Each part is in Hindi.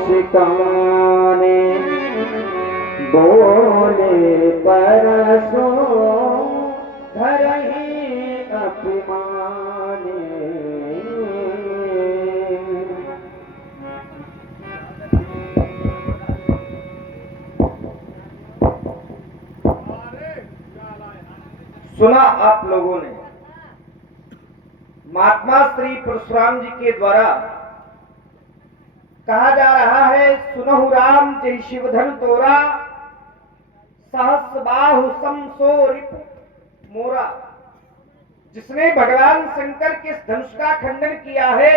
मुस्काने बोले परसों घर ही अपमाने। सुना आप लोगों ने महात्मा श्री परशुराम जी के द्वारा कहा जा रहा है, सुनहु राम जय शिवधन तोरा सहस बाहु समसो रिपु मोरा। जिसने भगवान शंकर के धनुष का खंडन किया है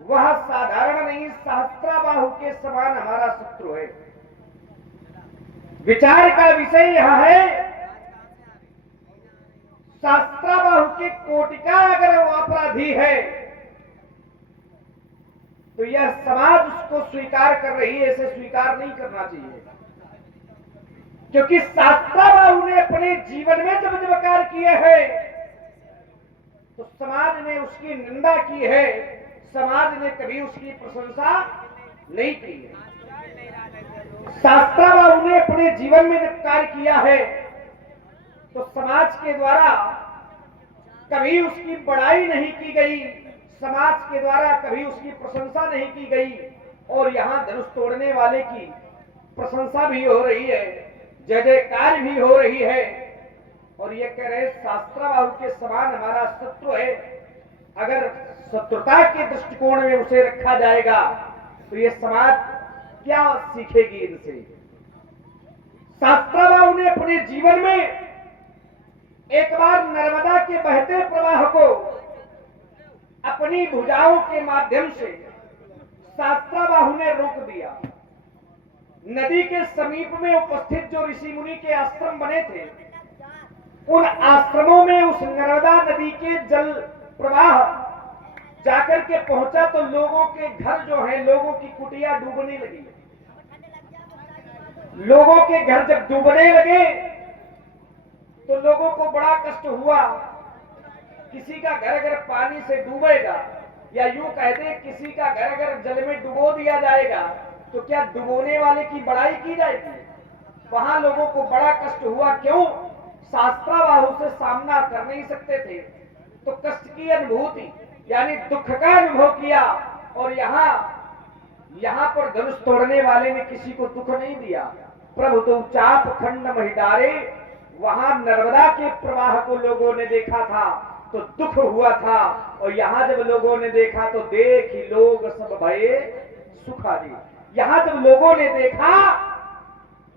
वह साधारण नहीं, सहस्त्राबाहु के समान हमारा शत्रु है। विचार का विषय यह है, सहस्त्राबाहु के कोटि का अगर वो अपराधी है तो यह समाज उसको स्वीकार कर रही है, ऐसे स्वीकार नहीं करना चाहिए। क्योंकि सहस्त्राबाहु ने अपने जीवन में जब कार्य किए हैं तो समाज ने उसकी निंदा की है, समाज ने कभी उसकी प्रशंसा नहीं की है। सहस्त्राबाहु ने अपने जीवन में जब कार्य किया है तो समाज के द्वारा कभी उसकी बड़ाई नहीं की गई, समाज के द्वारा कभी उसकी प्रशंसा नहीं की गई, और यहां धनुष तोड़ने वाले की प्रशंसा भी हो रही है, जय जयकार भी हो रही है, और ये कह रहे सहस्त्राबाहु के समान हमारा शत्रु है। अगर शत्रुता के दृष्टिकोण में उसे रखा जाएगा तो ये समाज क्या सीखेगी इनसे। सहस्त्राबाहु ने अपने जीवन में एक बार नर्मदा के बहते प्रवाह को अपनी भुजाओं के माध्यम से सहस्त्राबाहु ने रोक दिया। नदी के समीप में उपस्थित जो ऋषि मुनि के आश्रम बने थे, उन आश्रमों में उस नर्मदा नदी के जल प्रवाह जाकर के पहुंचा तो लोगों के घर जो है, लोगों की कुटिया डूबने लगी। लोगों के घर जब डूबने लगे तो लोगों को बड़ा कष्ट हुआ। किसी का घर अगर पानी से डूबेगा, या यूं कहते किसी का घर अगर जल में डुबो दिया जाएगा तो क्या डुबोने वाले की बड़ाई की जाएगी? वहां लोगों को बड़ा कष्ट हुआ। क्यों? सहस्त्राबाहु से सामना कर नहीं सकते थे तो कष्ट की अनुभूति यानी दुख का अनुभव किया, और यहाँ पर धनुष तोड़ने वाले ने किसी को दुख नहीं दिया। प्रभु तो चाप खंड महिडारे, वहां नर्मदा के प्रवाह को लोगों ने देखा था तो दुख हुआ था, और यहाँ जब लोगों ने देखा तो देखी लोग सब भये सुखारी। यहाँ जब लोगों ने देखा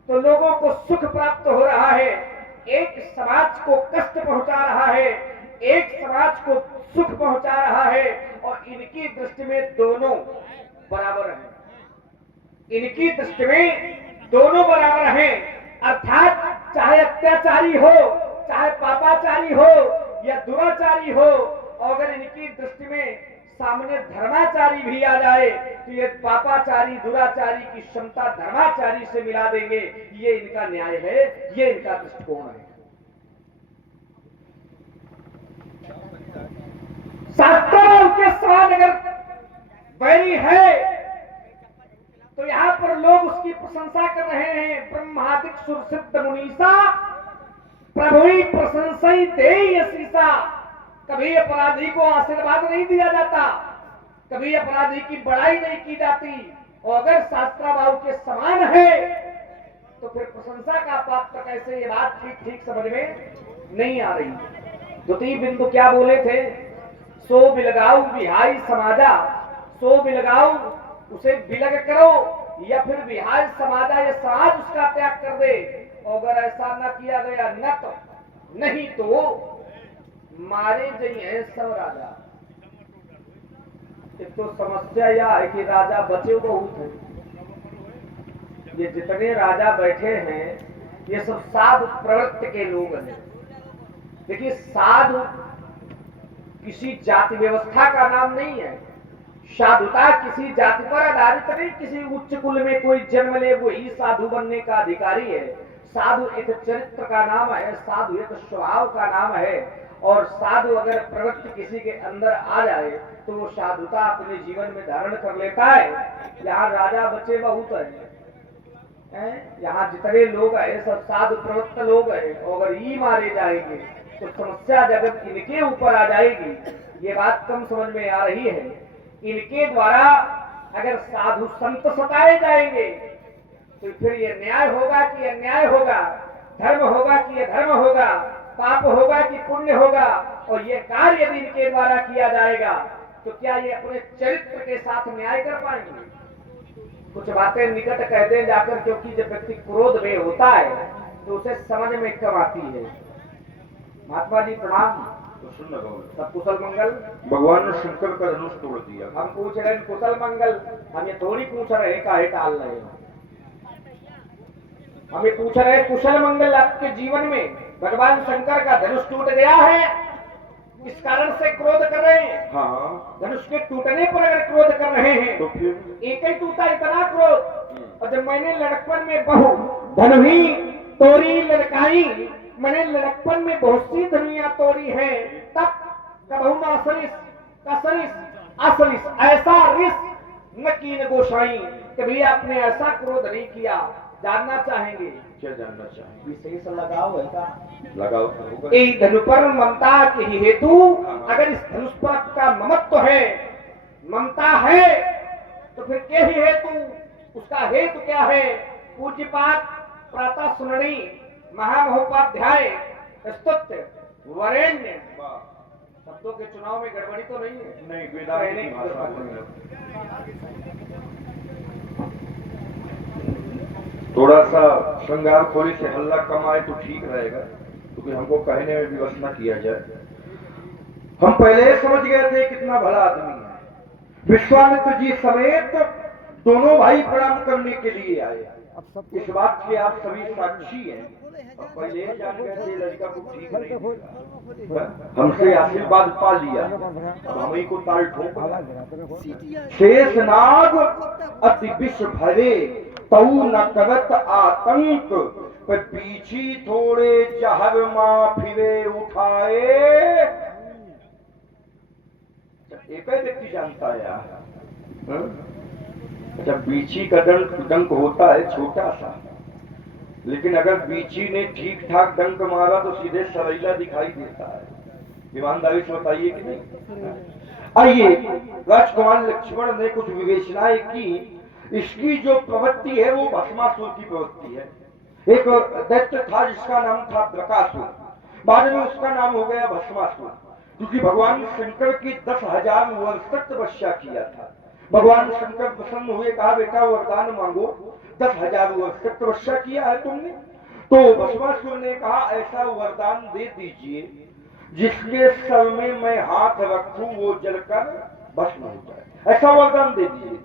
तो लोगों को सुख प्राप्त हो रहा है। एक समाज को कष्ट पहुंचा रहा है, एक समाज को सुख पहुंचा रहा है, और इनकी दृष्टि में दोनों बराबर हैं। इनकी दृष्टि में दोनों बराबर हैं। अर्थात चाहे अत्याचारी हो, चाहे पापाचारी हो या दुराचारी हो, और अगर इनकी दृष्टि में सामने धर्माचारी भी आ जाए तो ये पापाचारी दुराचारी की क्षमता धर्माचारी से मिला देंगे। ये इनका न्याय है, ये इनका दृष्टिकोण है। सहस्त्राबाहु के साथ अगर बैरी है तो यहां पर लोग उसकी प्रशंसा कर रहे हैं। ब्रह्मादिक सुरसिद्ध मुनीसा प्रभु प्रशंसा दे यशीसा। कभी अपराधी को आशीर्वाद नहीं दिया जाता, कभी अपराधी की बड़ाई नहीं की जाती, और अगर सहस्त्राबाहु के समान है तो फिर प्रशंसा का पात्र कैसे? ये बात ठीक समझ में नहीं आ रही। द्वितीय बिंदु क्या बोले थे? सो बिलगाऊ बिहाई समाजा, सो बिलगाऊ उसे बिलग करो, या फिर बिहार समाजा या समाज उसका त्याग कर दे। और अगर ऐसा न किया गया न तो नहीं तो मारे जाइए सब राजा। एक तो समस्या यह है कि राजा बचे बहुत हैं। ये जितने राजा बैठे हैं ये सब साधु प्रवृत्ति के लोग हैं। देखिए, साधु किसी जाति व्यवस्था का नाम नहीं है। साधुता किसी जाति पर आधारित नहीं, किसी उच्च कुल में कोई जन्म ले वही साधु बनने का अधिकारी है। साधु एक चरित्र का नाम है, साधु एक स्वभाव का नाम है। और साधु अगर प्रवृत्ति किसी के अंदर आ जाए तो वो साधुता अपने जीवन में धारण कर लेता है। यहाँ राजा बचे बहुत हैं, यहाँ जितने लोग हैं सब साधु प्रवृत्त लोग हैं, और अगर ये मारे जाएंगे तो समस्या जगत इनके ऊपर आ जाएगी। ये बात कम समझ में आ रही है। इनके द्वारा अगर साधु संत सताए जाएंगे तो फिर ये न्याय होगा कि अन्याय होगा, धर्म होगा कि अधर्म होगा, पाप होगा कि पुण्य होगा। और ये कार्य यदि इनके द्वारा किया जाएगा तो क्या ये अपने चरित्र के साथ न्याय कर पाएंगे? कुछ बातें निकट कहते जाकर, क्योंकि जब व्यक्ति क्रोध में होता है तो उसे समझ में कम आती है। महात्मा जी प्रणाम। सब कुशल मंगल। भगवान ने शंकर का धनुष तोड़ दिया। हम पूछ रहे हैं कुशल मंगल, हम ये थोड़ी पूछ रहे हैं काहे टाल रहे हैं। हम ये पूछ रहे हैं कुशल मंगल आपके जीवन में भगवान शंकर का धनुष टूट गया है, इस कारण से क्रोध कर रहे हैं। हाँ, धनुष के टूटने पर अगर क्रोध कर रहे हैं तो फिर एक ही टूटा इतना क्रोध। और जब मैंने लड़कपन में बहु धनुही तोड़ी लड़काई, मैंने लड़कपन में बहुत सी धनुइयां तोड़ी हैं, तब कबहू असरिस कसरिस असरिस ऐसा रिस न कीन गोसाई, कभी आपने ऐसा क्रोध नहीं किया। जानना चाहेंगे? क्या जानना चाहेंगे? विशेष लगाओ है का लगाओ। यही धनु पर ममता के हेतु अगर इस धनुष पर का ममत्व है, ममता है, तो फिर के ही हेतु, उसका हेतु क्या है? पूज्यपात प्रातः सुननी महामहोपाध्याय स्तुत्य वरेण्य शब्दों के चुनाव में गड़बड़ी तो नहीं है? नहीं, वेदांत की भाषा। थोड़ा सा श्रृंगार खोली से हल्ला कम आए तो ठीक रहेगा, क्योंकि हमको कहने में विवश न किया जाए। हम पहले समझ गए थे कितना भला आदमी है। विश्वामित्र जी समेत दोनों भाई प्रणाम करने के लिए आए। इस बात के आप सभी साक्षी हैं। अब पहले जान गए थे लड़का को ठीक नहीं मिला, हमसे आशीर्वाद पा लिया, अब हम ही को ताल ठोक। शेष नाग अति विष भरे तऊ न करत आतंक, पर पीछी थोड़े जहर मां फिरे उठाए। एक ही व्यक्ति जानता है यार। अच्छा, बीची का डंक होता है छोटा सा, लेकिन अगर बीची ने ठीक ठाक डंक मारा तो सीधे सरेला दिखाई देता है। ईमानदारी से बताइए कि नहीं? आइए, राजकुमार लक्ष्मण ने कुछ विवेचनाएं की। इसकी जो प्रवृत्ति है वो भस्मासुर की प्रवृत्ति है। एक दैत्य था जिसका नाम था बकासुर, बाद में उसका नाम हो गया भस्मासुर, क्योंकि भगवान शंकर की 10,000 वर्ष तक तपस्या किया था। भगवान शंकर प्रसन्न हुए, कहा बेटा वरदान मांगो, 10,000 वर्ष तक तपस्या किया है तुमने। तो भस्मासुर ने कहा ऐसा वरदान दे दीजिए जिसके सर में मैं हाथ रखूं वो जलकर भस्म हो जाए, ऐसा वरदान दे दीजिए।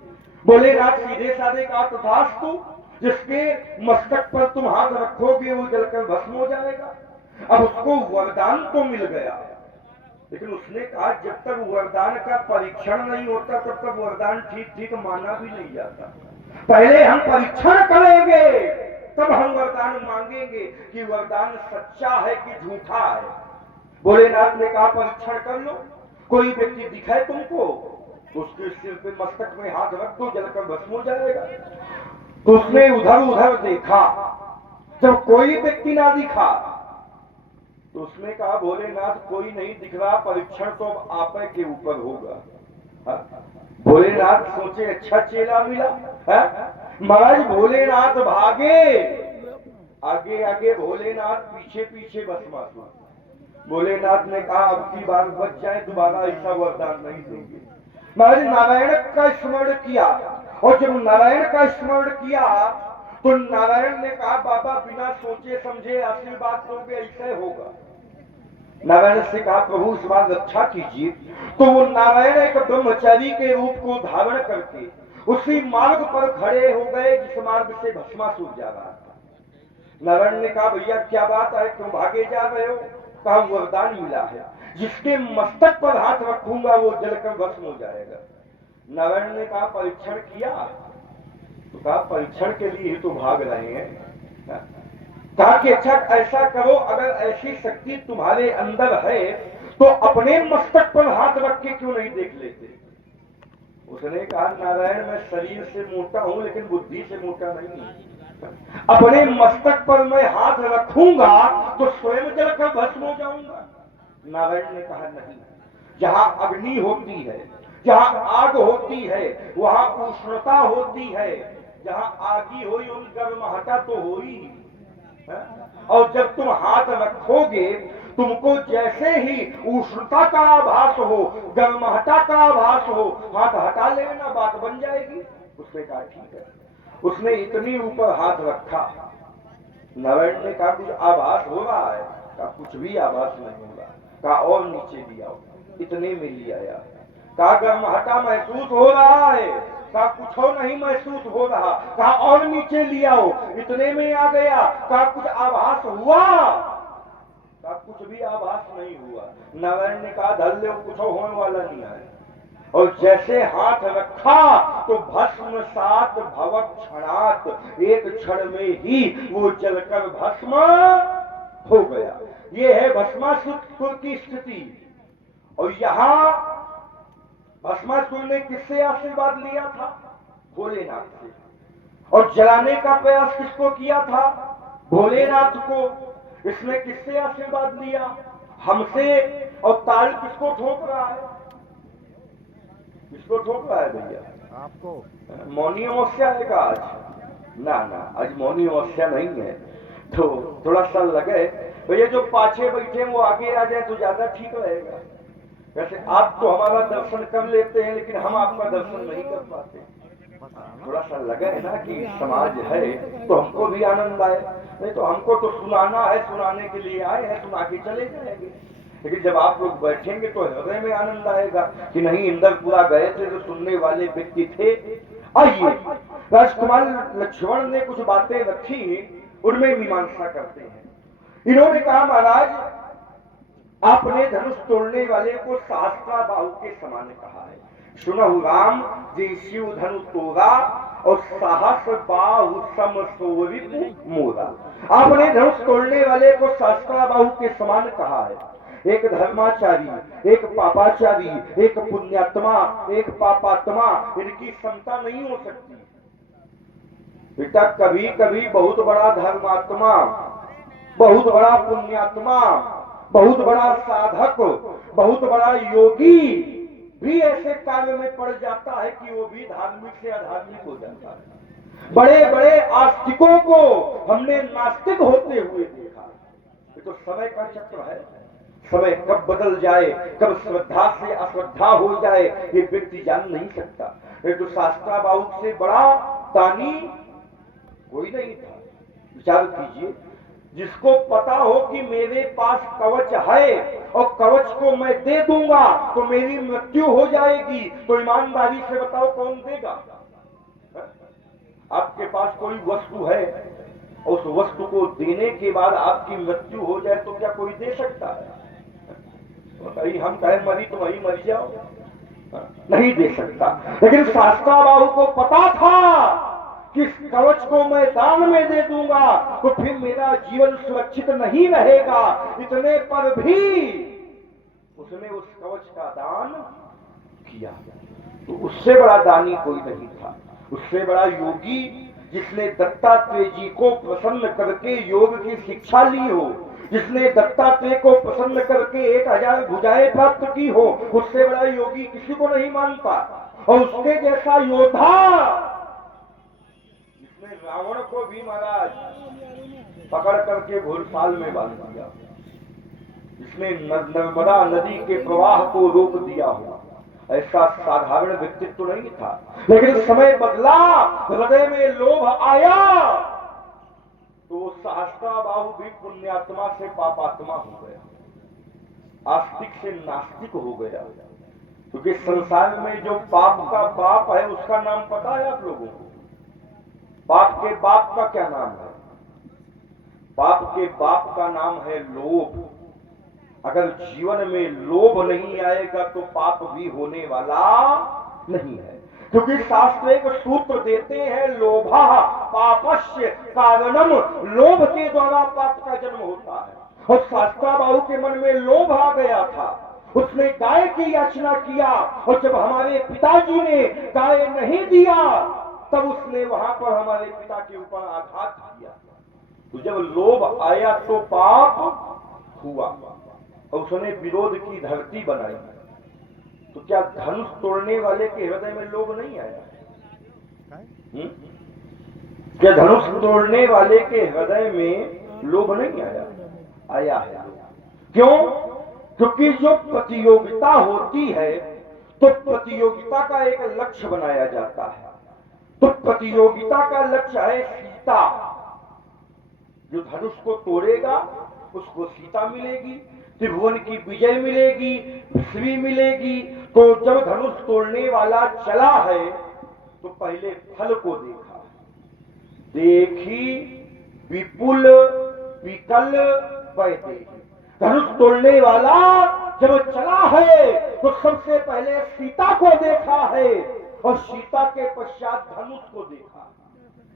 बोले रात सीधे साधे कहा तथास्तु, जिसके मस्तक पर तुम हाथ रखोगे वो जलकर भस्म हो जाएगा। अब उसको वरदान तो मिल गया, लेकिन उसने कहा जब तक वरदान का परीक्षण नहीं होता तब तक वरदान ठीक ठीक माना भी नहीं जाता। पहले हम परीक्षण करेंगे तब हम वरदान मांगेंगे कि वरदान सच्चा है कि झूठा है। भोलेनाथ ने कहा परीक्षण कर लो, कोई व्यक्ति दिखाए तुमको तो उसके सिर पे मस्तक में हाथ रख दो, जलकर भस्म हो जाएगा। तो उसने उधर उधर देखा, जब कोई व्यक्ति ना दिखा तो उसने कहा भोलेनाथ कोई नहीं दिख रहा, परीक्षण तो अब आप के ऊपर होगा। भोलेनाथ सोचे अच्छा चेला मिला है। महाराज भोलेनाथ भागे, आगे आगे भोलेनाथ पीछे पीछे भस्मासुर। भोलेनाथ ने कहा अब की बार बच जाए, दोबारा ऐसा वरदान नहीं देंगे। महाराज नारायण का स्मरण किया, और जब नारायण का स्मरण किया तो नारायण ने कहा बाबा बिना सोचे समझे आशीर्वाद दोगे, ऐसे होगा। नारायण से कहा प्रभु इस बार रक्षा कीजिए। तो वो नारायण एक ब्रह्मचारी के रूप को धारण करके उसी मार्ग पर खड़े हो गए जिस मार्ग से भस्मासुर जा रहा था। नारायण ने कहा भैया क्या बात है, क्यों भागे जा रहे हो? कहा वरदान मिला है, जिसके मस्तक पर हाथ रखूंगा वो जलकर भस्म हो जाएगा। नारायण ने कहा परीक्षण किया? तो कहा परीक्षण के लिए तो भाग रहे हैं। कहा कि अच्छा ऐसा करो, अगर ऐसी शक्ति तुम्हारे अंदर है तो अपने मस्तक पर हाथ रख के क्यों नहीं देख लेते? उसने कहा नारायण मैं शरीर से मोटा हूं लेकिन बुद्धि से मोटा नहीं हूं। अपने मस्तक पर मैं हाथ रखूंगा तो स्वयं जलकर भस्म हो जाऊंगा। नारायण ने कहा नहीं, जहां अग्नि होती है, जहां आग होती है, वहां उष्णता होती है। जहां आगी होई उन गर्महटा तो हो ही। और जब तुम हाथ रखोगे तुमको जैसे ही उष्णता का आभास हो, गर्महटा का आभास हो, हाथ हटा लेना, बात बन जाएगी। उसने कहा ठीक है। उसने इतनी ऊपर हाथ रखा, नारायण ने कहा कुछ आभास हो रहा है? कहा कुछ भी आभास नहीं हो रहा। कहा और नीचे लिया, इतने में लिया आया। कहा गर्महटा महसूस हो रहा है? कहा कुछ हो नहीं महसूस हो रहा। कहा और नीचे लिया हो, इतने में आ गया। कहा कुछ आभास हुआ? कहा कुछ भी आभास नहीं हुआ। नारायण ने कहा धर ले, कुछ होने वाला नहीं है। और जैसे हाथ रखा तो भस्म सात भवक क्षणात, एक क्षण में ही वो जलकर भस्म हो गया। ये है भस्मासुर की स्थिति। और यहां भस्मासुर ने किससे आशीर्वाद लिया था? भोलेनाथ से। और जलाने का प्रयास किसको किया था? भोलेनाथ को। इसने किससे आशीर्वाद लिया? हमसे। और ताल किसको ठोक रहा है? किसको ठोक रहा है भैया? आपको। मौनी अमावस्या है का आज? ना ना, आज मौनी अमावस्या नहीं है, तो थोड़ा सा लगे भैया जो पाछे बैठे वो आगे आ जाए तो ज्यादा ठीक रहेगा। वैसे आप तो हमारा दर्शन कर लेते हैं लेकिन हम आपका दर्शन नहीं कर पाते। थोड़ा सा लगे ना कि समाज है तो हमको भी आनंद आए। नहीं तो हमको तो सुनाना है, सुनाने के लिए आए हैं, सुना के चले जाएंगे। लेकिन जब आप लोग बैठेंगे तो हृदय में आनंद आएगा कि नहीं, इंदरपुरा गए थे तो सुनने वाले व्यक्ति थे। आइए, राजकुमार लक्ष्मण ने कुछ बातें रखी, उनमें मीमांसा करते हैं। इन्होंने कहा महाराज आपने धनुष तोड़ने वाले को सहस्त्राबाहु के समान कहा है। सुनहु राम जे शिव धनु तोड़ा और सहस्र बाहु सम सोरिपु मोरा। आपने धनुष तोड़ने वाले को सहस्त्राबाहु के समान कहा है। एक धर्माचारी, एक पापाचारी, एक पुण्यात्मा, एक पापात्मा, इनकी क्षमता नहीं हो सकती। बेटा कभी कभी बहुत बड़ा धर्मात्मा, बहुत बड़ा पुण्यात्मा, बहुत बड़ा साधक, बहुत बड़ा योगी भी ऐसे कार्य में पड़ जाता है कि वो भी धार्मिक से अधार्मिक हो जाता है। बड़े बड़े आस्तिकों को हमने नास्तिक होते हुए देखा। ये तो समय का चक्र है। समय कब बदल जाए, कब श्रद्धा से अश्रद्धा हो जाए, ये व्यक्ति जान नहीं सकता। ये तो शास्त्राबाहु से बड़ा दानी कोई नहीं था। विचार कीजिए, जिसको पता हो कि मेरे पास कवच है और कवच को मैं दे दूंगा तो मेरी मृत्यु हो जाएगी, तो ईमानदारी से बताओ कौन देगा? आपके पास कोई वस्तु है, उस वस्तु को देने के बाद आपकी मृत्यु हो जाए तो क्या कोई दे सकता है? कहीं हम कहें मरी तो वही मर जाओ, नहीं दे सकता। लेकिन शास्त्राबाहु को पता था कि कवच को मैं दान में दे दूंगा तो फिर मेरा जीवन सुरक्षित नहीं रहेगा। इतने पर भी उसने उस कवच का दान किया। तो उससे बड़ा दानी कोई नहीं था, उससे बड़ा योगी जिसने दत्तात्रेय जी को प्रसन्न करके योग की शिक्षा ली हो, जिसने दत्तात्रेय को प्रसन्न करके 1000 भुजाएं प्राप्त की हो, उससे बड़ा योगी किसी को नहीं मानता। और उसके जैसा योद्धा जिसने रावण को भी महाराज पकड़ करके घोड़साल में बांध दिया, जिसने नर्मदा नदी के प्रवाह को रोक दिया हो, ऐसा साधारण व्यक्तित्व नहीं था। लेकिन समय बदला, हृदय में लोभ आया तो वो सहस्त्राबाहु भी पुण्यात्मा से पापात्मा हो गया, आस्तिक से नास्तिक हो गया। क्योंकि संसार में जो पाप का बाप है उसका नाम पता है आप लोगों को? पाप के बाप का क्या नाम है? पाप के बाप का नाम है लोभ। अगर जीवन में लोभ नहीं आएगा तो पाप भी होने वाला नहीं है। क्योंकि शास्त्र एक सूत्र देते हैं, लोभा पापस्य कारणम, लोभ के द्वारा पाप का जन्म होता है। और शास्त्रा बाहु के मन में लोभ आ गया था, उसने गाय की याचना किया, और जब हमारे पिताजी ने गाय नहीं दिया तब उसने वहां पर हमारे पिता के ऊपर आघात किया। तो जब लोभ आया तो पाप हुआ, और उसने विरोध की धरती बनाई। तो क्या धनुष तोड़ने वाले के हृदय में लोभ नहीं आया? क्या धनुष तोड़ने वाले के हृदय में लोभ नहीं आया? आया है। क्यों? क्योंकि जो प्रतियोगिता होती है तो प्रतियोगिता का एक लक्ष्य बनाया जाता है। तो प्रतियोगिता का लक्ष्य है सीता। जो धनुष को तोड़ेगा उसको सीता मिलेगी, त्रिभुवन की विजय मिलेगी, श्री मिलेगी। तो जब धनुष तोड़ने वाला चला है तो पहले फल को देखा, देखी विपुल विकल वैदेही। धनुष तोड़ने वाला जब चला है तो सबसे पहले सीता को देखा है, और सीता के पश्चात धनुष को देखा।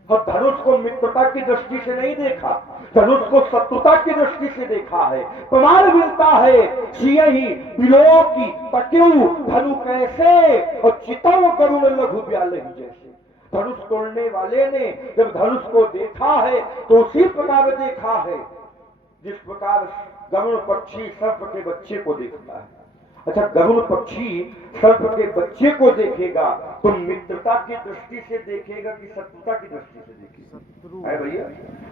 और धनुष को मित्रता की दृष्टि से नहीं देखा, धनुष को शत्रुता की दृष्टि से देखा है। प्रमाण मिलता है, सियहि बिलो की तक्यु धनु कैसे, और चितव करुण लघु ब्यालहि जैसे। धनुष तोड़ने वाले ने जब धनुष को देखा है तो उसी प्रकार देखा है जिस प्रकार गरुड़ पक्षी सर्प के बच्चे को देखता है। अच्छा, गरुड़ पक्षी सर्प के बच्चे को देखेगा तो मित्रता की दृष्टि से देखेगा कि शत्रुता की दृष्टि से देखेगा? है भैया,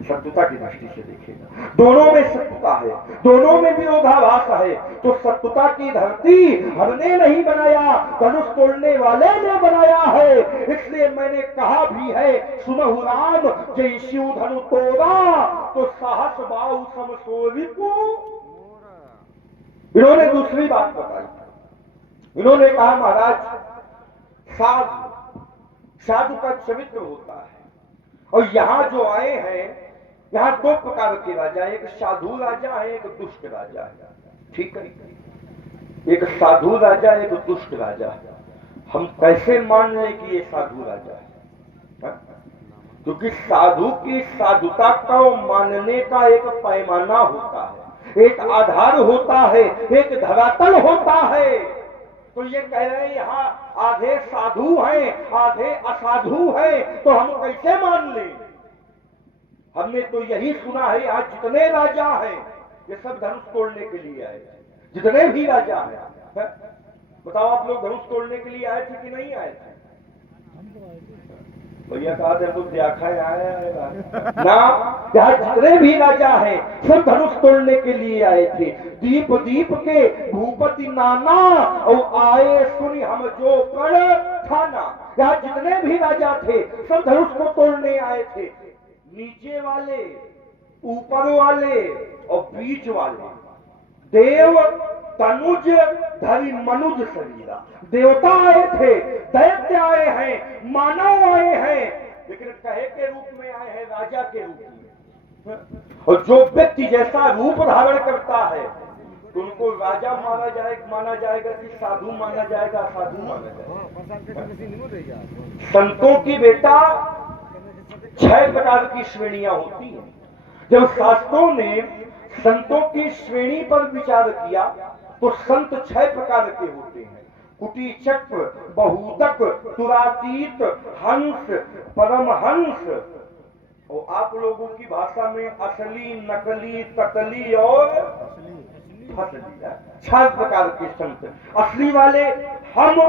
शत्रुता की दृष्टि से देखेगा। दोनों में शत्रुता है, दोनों में विरोधाभास है। तो शत्रुता की धरती हमने नहीं बनाया, धनुष तोड़ने वाले ने बनाया है। इसलिए मैंने कहा भी है, सुनहु राम जय शिव धनु तोड़ा, तो साहस बाहु समसोरी को। इन्होंने दूसरी बात बताई। इन्होंने कहा, महाराज साधु का चरित्र होता है, और यहाँ जो आए हैं यहाँ दो प्रकार के राजा, एक साधु राजा है, एक दुष्ट राजा है। ठीक है, एक साधु राजा, एक दुष्ट राजा है। हम कैसे मान लें कि ये साधु राजा है? क्योंकि साधु की साधुता को मानने का एक पैमाना होता है, एक आधार होता है, एक धरातल होता है। तो ये कह रहे हैं यहाँ आधे साधु हैं, आधे असाधु हैं, तो हम कैसे मान लें? हमने तो यही सुना है, यहाँ जितने राजा हैं ये सब धनुष तोड़ने के लिए आए थे। जितने भी राजा हैं, बताओ आप लोग धनुष तोड़ने के लिए आए थे कि नहीं आए थे? भैया कहा थे तो देखा आया ना, यहाँ जितने भी राजा हैं सब धनुष तोड़ने के लिए आए थे। दीप दीप के भूपति नाना, और आए सुनी हम जो कर ठाना। यहाँ जितने भी राजा थे सब धनुष को तोड़ने आए थे। नीचे वाले, ऊपर वाले और बीच वाले, देव तनुज धरि मनुज शरीरा। देवता आए थे, दैत्य आए हैं, मानव आए हैं, लेकिन कहे के रूप में आए हैं, राजा के रूप में। और जो व्यक्ति जैसा रूप धारण करता है तो उनको राजा माना जाएगा कि साधु माना जाएगा, साधु माना जाएगा। संतों की बेटा 6 प्रकार की श्रेणियां होती हैं। जब शास्त्रों ने संतों की श्रेणी पर विचार किया तो संत 6 प्रकार के होते हैं। कुटीचक, बहुतक, तुरातीत, हंस, परमहंस, और आप लोगों की भाषा में असली, नकली, तकली और फसली। 6 प्रकार के संत। असली वाले हम,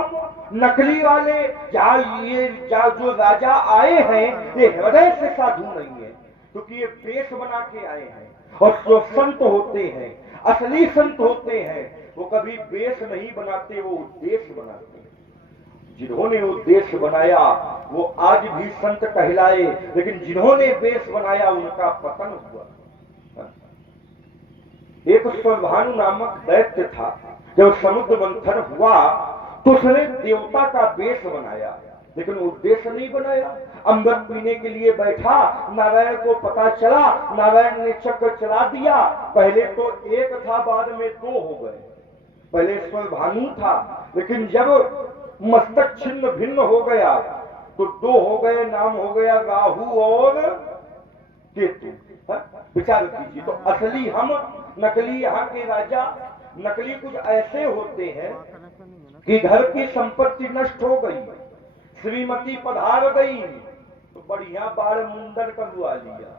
नकली वाले जो राजा आए हैं ये हृदय से साधु नहीं है, क्योंकि ये वेश बना के आए हैं। और जो संत होते हैं, असली संत होते हैं, वो कभी वेश नहीं बनाते, वो उद्देश्य बनाते हैं। जिन्होंने उद्देश्य बनाया वो आज भी संत कहलाए, लेकिन जिन्होंने वेश बनाया उनका पतन हुआ। एक स्वभानु नामक दैत्य था, जब समुद्र मंथन हुआ तो उसने देवता का वेश बनाया, लेकिन उद्देश्य नहीं बनाया। अमृत पीने के लिए बैठा, नारायण को पता चला, नारायण ने चक्र चला दिया। पहले तो 1 था, बाद में 2 हो गए। पहले स्वभानु था, लेकिन जब मस्तक छिन्न भिन्न हो गया तो दो हो गए, नाम हो गया राहु और केतु। विचार कीजिए, तो असली हम, नकली यहाँ के राजा। नकली कुछ ऐसे होते हैं कि घर की संपत्ति नष्ट हो गई, श्रीमती पधार गई तो बढ़िया बाल मुंडन करवा लिया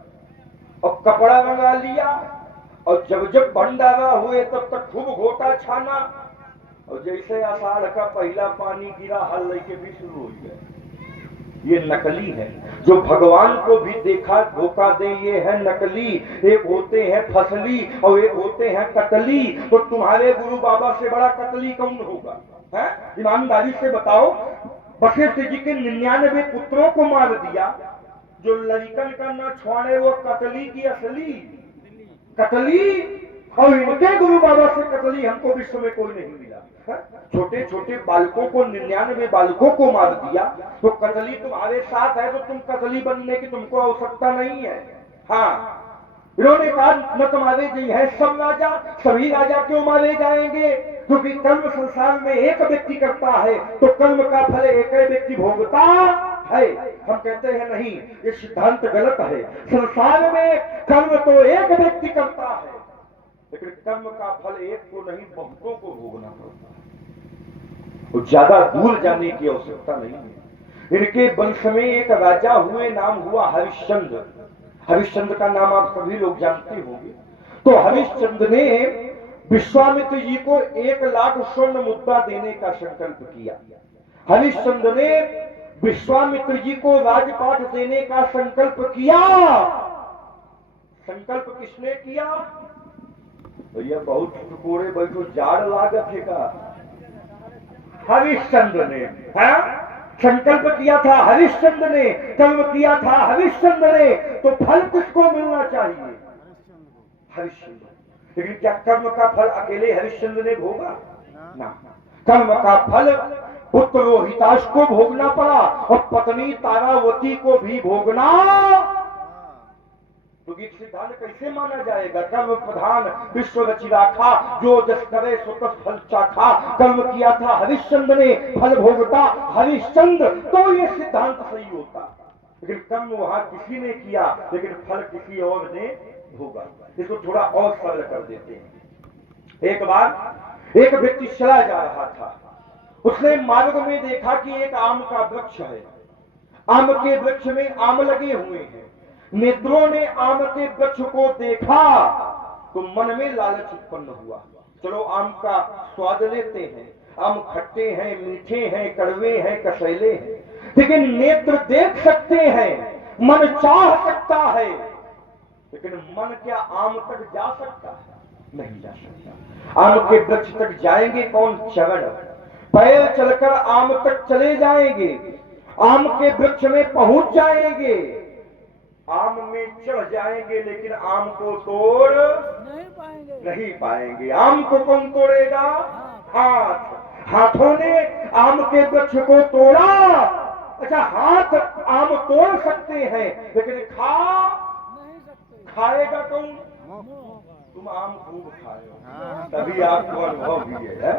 और कपड़ा मंगा लिया, और जब जब भंडारा हुए तब तक खूब घोटा छाना, और जैसे आषाढ़ का पहला पानी गिरा हल लेके भी शुरू हो गया। ये नकली है। जो भगवान को भी देखा धोखा दे, ये है नकली। एक होते हैं फसली और एक होते हैं कतली। तो तुम्हारे गुरु बाबा से बड़ा कतली कौन होगा? है ईमानदारी से बताओ। वशिष्ठ जी के 99 पुत्रों को मार दिया, जो लड़कन का न छोड़े वो कतली की असली कतली। और इनके गुरु बाबा से कतली हमको विश्व में कोई नहीं मिला। छोटे छोटे बालकों को, 99 बालकों को मार दिया, तो कतली तुम्हारे साथ है तो तुम कतली बनने की तुमको आवश्यकता नहीं है। हाँ, इन्होंने कहा न तुम्हारे जी है सब राजा, सभी राजा क्यों मारे जाएंगे? क्योंकि कर्म संसार में एक व्यक्ति करता है तो कर्म का फल एक ही व्यक्ति भोगता है। हम कहते हैं नहीं, ये सिद्धांत गलत है। संसार में कर्म तो एक व्यक्ति करता है, लेकिन कर्म का फल एक को नहीं बहुतों को भोगना पड़ता है। तो ज्यादा दूर जाने की आवश्यकता नहीं है। इनके वंश में एक राजा हुए, नाम हुआ हरिश्चंद्र। हरिश्चंद्र का नाम आप सभी लोग जानते होंगे। तो हरिश्चंद्र ने विश्वामित्र जी को 1 लाख स्वर्ण मुद्रा देने का संकल्प किया। हरिश्चंद्र ने विश्वामित्र जी को राजपाट देने का संकल्प किया। संकल्प किसने किया? भैया बहुत टुकोड़े बैठो, जाड़ लागत है का? हरिश्चंद्र ने। है संकल्प किया था हरिश्चंद्र ने, कर्म किया था हरिश्चंद्र ने, तो फल किसको मिलना चाहिए? हरिश्चंद्र। लेकिन क्या कर्म का फल अकेले हरिश्चंद्र ने भोगा? ना, कर्म का फल पुत्र रोहिताश को भोगना पड़ा और पत्नी तारावती को भी भोगना। तो गीत सिद्धांत कैसे माना जाएगा? कर्म प्रधान विश्व रचि राखा, जो जस करे सो तस फल चाखा। कर्म किया था हरिश्चंद्र ने, फल भोगता हरिश्चंद्र, तो ये सिद्धांत सही होता। लेकिन कर्म वहां किसी ने किया, लेकिन फल किसी और ने भोगा। इसको थोड़ा और सरल कर देते हैं। एक बार एक व्यक्ति चला जा रहा था, उसने मार्ग में देखा कि एक आम का वृक्ष है। आम के वृक्ष में आम लगे हुए हैं। नेत्रों ने आम के वृक्ष को देखा तो मन में लालच उत्पन्न हुआ, चलो आम का स्वाद लेते हैं। आम खट्टे हैं, मीठे हैं, कड़वे हैं, कसैले हैं। लेकिन नेत्र देख सकते हैं, मन चाह सकता है, लेकिन मन क्या आम तक जा सकता है? नहीं जा सकता। आम के वृक्ष तक जाएंगे कौन? चरण। पैर चलकर आम तक चले जाएंगे, आम के वृक्ष में पहुंच जाएंगे, आम में चढ़ जाएंगे, लेकिन आम को तोड़ नहीं पाएंगे। आम को कौन तोड़ेगा? हाथ। हाथों ने आम के वृक्ष को तोड़ा। अच्छा, हाथ आम तोड़ सकते हैं, लेकिन खाएगा कौन? तुम आम खूब खाए, तभी आपको अनुभव भी है।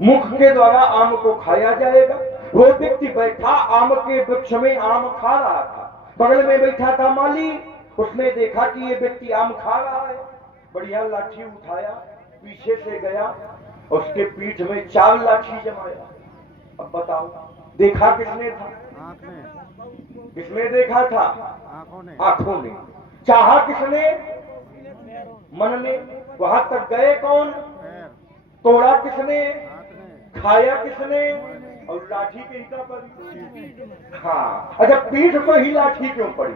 मुख के द्वारा आम को खाया जाएगा। वो व्यक्ति बैठा आम के वृक्ष में आम खा रहा था। बगल में बैठा था माली, उसने देखा कि ये व्यक्ति आम खा रहा है, बढ़िया लाठी उठाया, पीछे से गया, उसके पीठ में 4 लाठी जमाया। अब बताओ, देखा किसने था? किसने देखा था? आंखों ने। चाहा किसने? मन ने। वहां तक गए कौन? तोड़ा किसने? खाया किसने? और लाठी के हिस्सा पर। हाँ, अच्छा, पीठ पर ही लाठी क्यों पड़ी?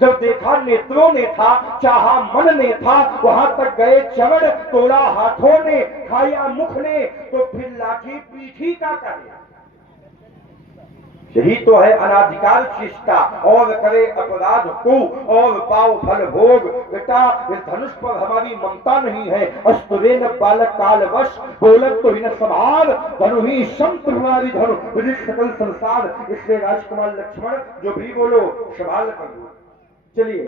जब देखा नेत्रों ने था, चाहा मन ने था, वहां तक गए चरण, तोड़ा हाथों ने, खाया मुख ने, तो फिर लाठी पीठी का करे। यही तो है अनाधिकार चेष्टा, और करे अपराध को और पाओ फल भोग। बेटा, इस धनुष पर हमारी ममता नहीं है। अस्तुरेन बालक काल वश, बोलत तो हिन संभाल, धनु ही संत हमारी धनु विदित सकल संसार। इसलिए राजकुमार लक्ष्मण जो भी बोलो संभाल कर बोलो। चलिए।